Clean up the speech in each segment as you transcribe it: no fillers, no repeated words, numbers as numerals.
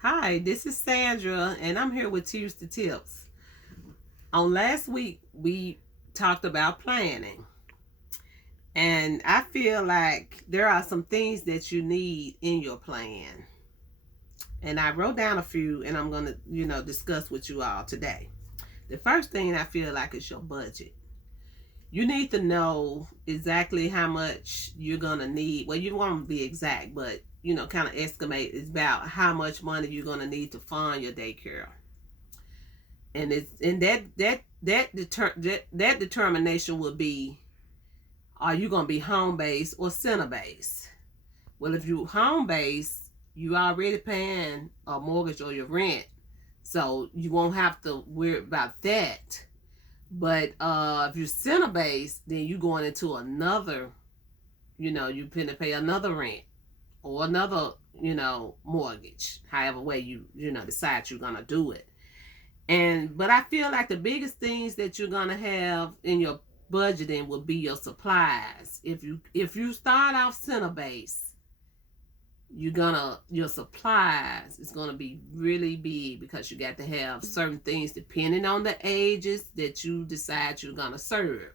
Hi, this is Sandra, and I'm here with Tuesday Tips. On last week, we talked about planning, and I feel like there are some things that you need in your plan. And I wrote down a few, and I'm going to, discuss with you all today. The first thing I feel like is your budget. You need to know exactly how much you're going to need. Well, you won't be exact, but, kind of estimate is about how much money you're going to need to fund your daycare. And that determination will be, are you going to be home based or center based? Well, if you home based, you already paying a mortgage or your rent, so you won't have to worry about that. But if you're center based, then you going into another, you gonna pay another rent or another, mortgage, however way you decide you're gonna do it. But I feel like the biggest things that you're gonna have in your budgeting will be your supplies. If you start off center base, your supplies is gonna be really big because you got to have certain things depending on the ages that you decide you're gonna serve.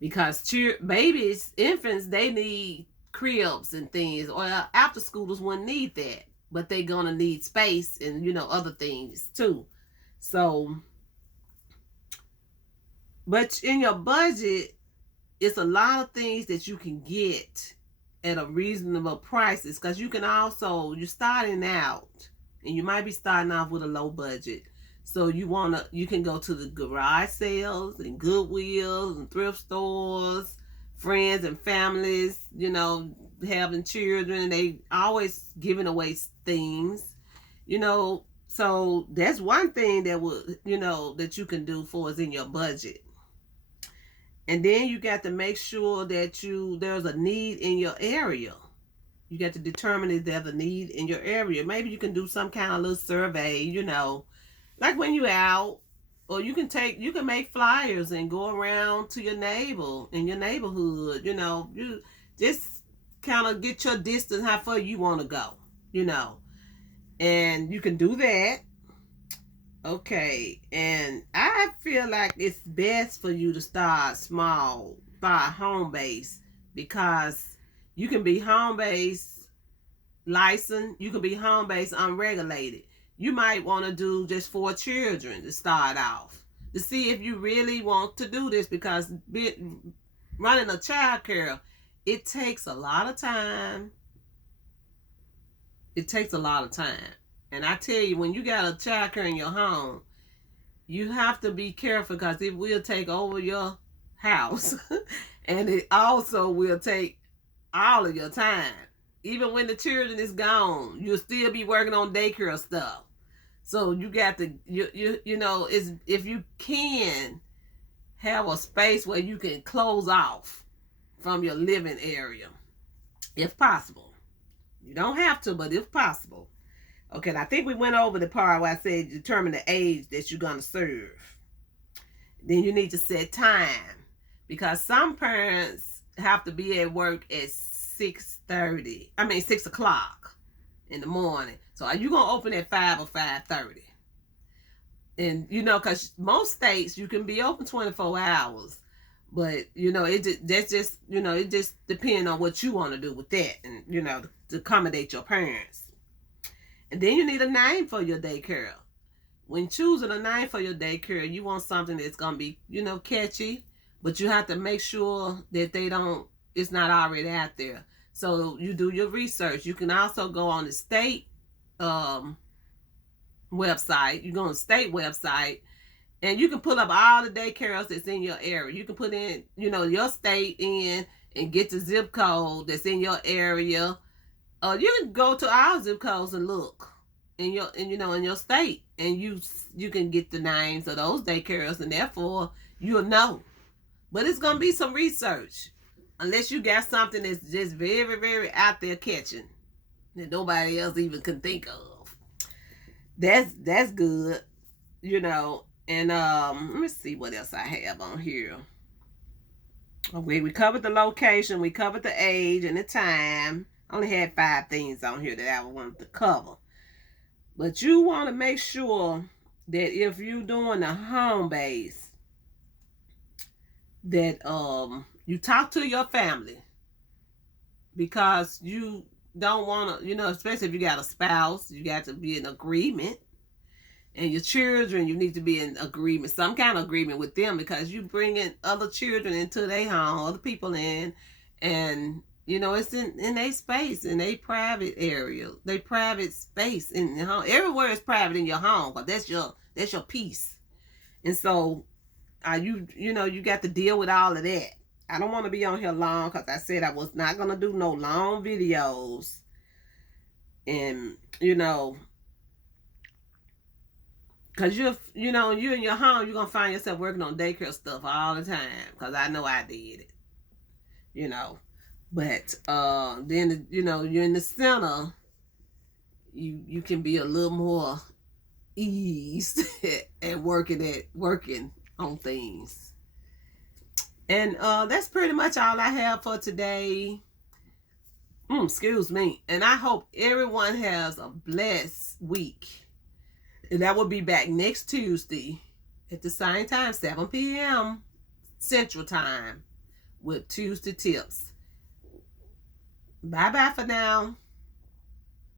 Because babies, infants, they need cribs and things, or after schoolers wouldn't need that, but they're gonna need space and other things too. So, but in your budget, it's a lot of things that you can get at a reasonable prices, because you can also, you're starting out and you might be starting off with a low budget. So you can go to the garage sales and Goodwills and thrift stores, friends and families, having children, they always giving away things, so that's one thing that would, that you can do for is in your budget. And then you got to make sure that there's a need in your area. You got to determine if there's a need in your area. Maybe you can do some kind of little survey, like when you're out, or you can make flyers and go around to your neighbor in your neighborhood. You just kind of get your distance, how far you want to go, and you can do that. Okay, and I feel like it's best for you to start small, start home base, because you can be home base licensed, you can be home base unregulated. You might want to do just 4 children to start off to see if you really want to do this, because running a child care, it takes a lot of time. It takes a lot of time. And I tell you, when you got a child care in your home, you have to be careful, because it will take over your house. And it also will take all of your time. Even when the children is gone, you'll still be working on daycare stuff. So you got to, it's, if you can have a space where you can close off from your living area, if possible. You don't have to, but if possible. Okay, and I think we went over the part where I said determine the age that you're going to serve. Then you need to set time, because some parents have to be at work at 6 o'clock in the morning. So are you going to open at 5 or 5:30? And, because most states you can be open 24 hours. But, it just depends on what you want to do with that, and, to accommodate your parents. And then you need a name for your daycare. When choosing a name for your daycare, you want something that's going to be, catchy, but you have to make sure that it's not already out there. So you do your research. You can also go on the state website. You go on the state website, and you can pull up all the daycares that's in your area. You can put in, your state in and get the zip code that's in your area. You can go to our zip codes and look in your state, and you can get the names of those daycares, and therefore you'll know. But it's gonna be some research, unless you got something that's just very, very out there catching that nobody else even can think of. That's good, And let me see what else I have on here. Okay, we covered the location, we covered the age and the time. I only had 5 things on here that I wanted to cover. But you want to make sure that if you're doing a home base, that you talk to your family, because you don't want to, especially if you got a spouse, you got to be in agreement. And your children, you need to be in agreement, some kind of agreement with them, because you bringing other children into their home, other people in, and it's in their space, in their private area, their private space in the home. Everywhere is private in your home, but that's your peace. And so, you got to deal with all of that. I don't want to be on here long, because I said I was not gonna do no long videos, and because you're in your home, you're going to find yourself working on daycare stuff all the time. Because I know I did it. But then, you're in the center. You can be a little more eased at working on things. And that's pretty much all I have for today. Excuse me. And I hope everyone has a blessed week. And I will be back next Tuesday at the same time, 7 p.m. Central Time, with Tuesday Tips. Bye-bye for now.